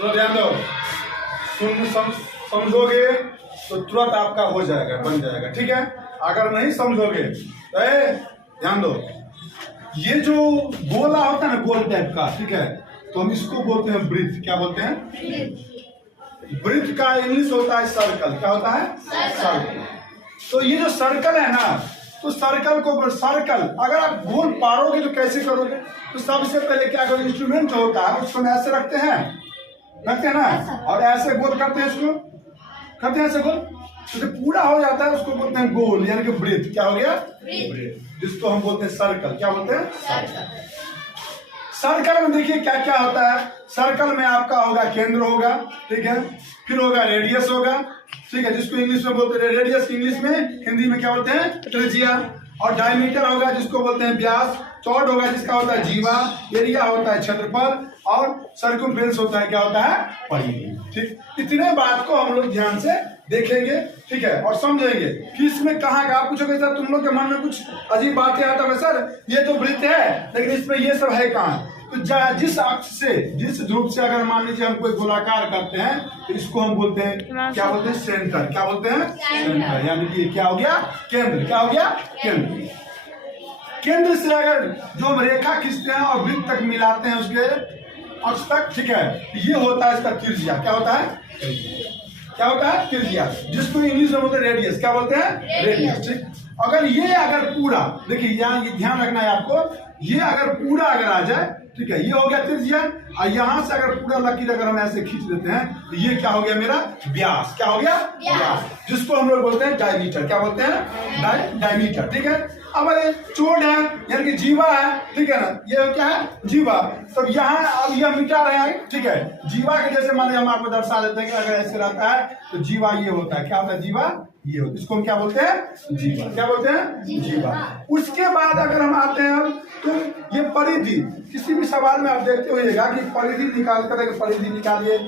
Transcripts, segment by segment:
चलो ध्यान दो, समझोगे तो तुरंत आपका हो जाएगा, बन जाएगा, ठीक है। अगर नहीं समझोगे तो ध्यान दो, ये जो गोला होता है ना, गोल टाइप का, ठीक है, तो हम इसको बोलते हैं वृत्त। क्या बोलते हैं? वृत्त का इंग्लिश होता है सर्कल। क्या होता है? सर्कल। तो ये जो सर्कल है ना, तो सर्कल को सर्कल अगर आप गोल पारोगे तो कैसे करोगे? तो सबसे पहले क्या करोगे, इंस्ट्रूमेंट जो होता है उसको ऐसे रखते हैं ना, और ऐसे गोल करते हैं, इसको करते हैं ऐसे गोल, तो पूरा हो जाता है, उसको बोलते हैं गोल, यानी कि वृत्त। क्या हो गया? वृत्त, जिसको हम बोलते हैं सर्कल। क्या बोलते हैं? सर्कल। सर्कल में देखिए क्या क्या होता है। सर्कल में आपका होगा केंद्र होगा, ठीक है, फिर होगा रेडियस होगा, ठीक है, जिसको इंग्लिश में बोलते हैं रेडियस, इंग्लिश में, हिंदी में क्या बोलते हैं? त्रिज्या। और डायमीटर होगा जिसको बोलते हैं व्यास। चौड़ होगा जिसका होता है जीवा। एरिया होता है क्षेत्रफल। और सर्कमफ्रेंस होता है, क्या होता है? परिधि। ठीक, इतने बात को हम लोग ध्यान से देखेंगे, ठीक है, और समझेंगे कि इसमें कहाँ का। आप पूछोगे सर तुम लोग के मन में कुछ अजीब बातें आता है, सर ये तो वृत्त है लेकिन इसमें ये सब है कहाँ? तो जिस अक्ष से, जिस ध्रुव से अगर मान लीजिए हम कोई गोलाकार करते हैं तो इसको हम बोलते हैं, क्या बोलते हैं? सेंटर। क्या बोलते हैं? सेंटर। यानी कि क्या हो गया? केंद्र। क्या हो गया? केंद्र। केंद्र से अगर जो रेखा खींचते हैं और वृत्त तक मिलाते हैं उसके अक्ष तक, ठीक है, ये होता है इसका त्रिज्या। क्या होता है? क्या होता है? त्रिज्या, जिसको इंग्लिश में बोलते हैं रेडियस। क्या बोलते हैं? रेडियस। ठीक, अगर ये अगर पूरा, देखिए यहाँ ये ध्यान रखना है आपको, ये अगर पूरा अगर आ जाए, ठीक है, ये हो गया त्रिज्या। और यहाँ से अगर पूरा लकीर अगर हम ऐसे खींच देते हैं तो ये क्या हो गया? मेरा व्यास। क्या हो गया? व्यास, जिसको हम लोग बोलते हैं डायमीटर। क्या बोलते हैं? डायमीटर। ठीक है, अब ये चोट है यानी कि जीवा है, ठीक है ना, ये क्या है? जीवा। तब यहाँ अब यह मिटा रहे हैं, ठीक है, जीवा के जैसे मान हम आपको दर्शा देते हैं कि अगर ऐसे रहता है तो जीवा ये होता है। क्या होता है? जीवा ये होता है। इसको हम क्या बोलते हैं? जीवा। क्या बोलते हैं? जीवा। उसके बाद अगर हम आते हैं अब, तो ये परिधि, किसी भी सवाल में आप देखते होइएगा कि परिधि निकाल कर, परिधि निकालिए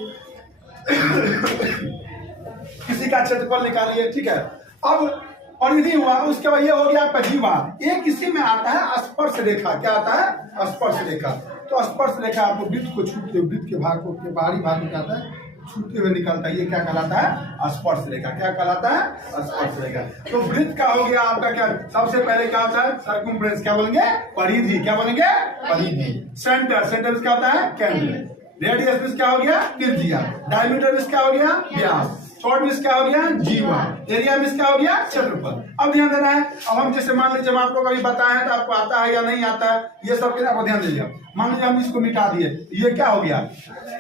किसी का क्षेत्रफल निकालिए, ठीक है। अब परिधि हुआ, उसके बाद ये हो गया आपका जीवा। एक इसी में आता है स्पर्श रेखा। क्या आता है? स्पर्श रेखा। तो स्पर्श रेखा आपको वृत्त को छूटते, वृत्त के भाग को, बाहरी भाग निकालता है, छूटते हुए निकलता है, ये क्या कहलाता है? स्पर्श रेखा। क्या कहलाता है? स्पर्श रेखा। तो वृत्त का हो गया आपका क्या? सबसे पहले क्या होता है? सर्कमफ्रेंस। क्या बोलेंगे? परिधि। क्या बोलेंगे? परिधि। सेंटर, सेंटर क्या होता है? केंद्र। रेडियस में क्या हो गया? त्रिज्या। डायमीटर में क्या हो गया? व्यास। शॉर्ट में क्या हो गया? जीवा। एरिया में क्या हो गया? क्षेत्रफल। अब ध्यान देना है, अब हम जैसे मान लीजिए हम आपको कभी बताएं तो आपको आता है या नहीं आता है, ये सब के आपको ध्यान दीजिए। मान लीजिए हम इसको मिटा दिए, ये क्या हो गया?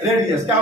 रेडियस। क्या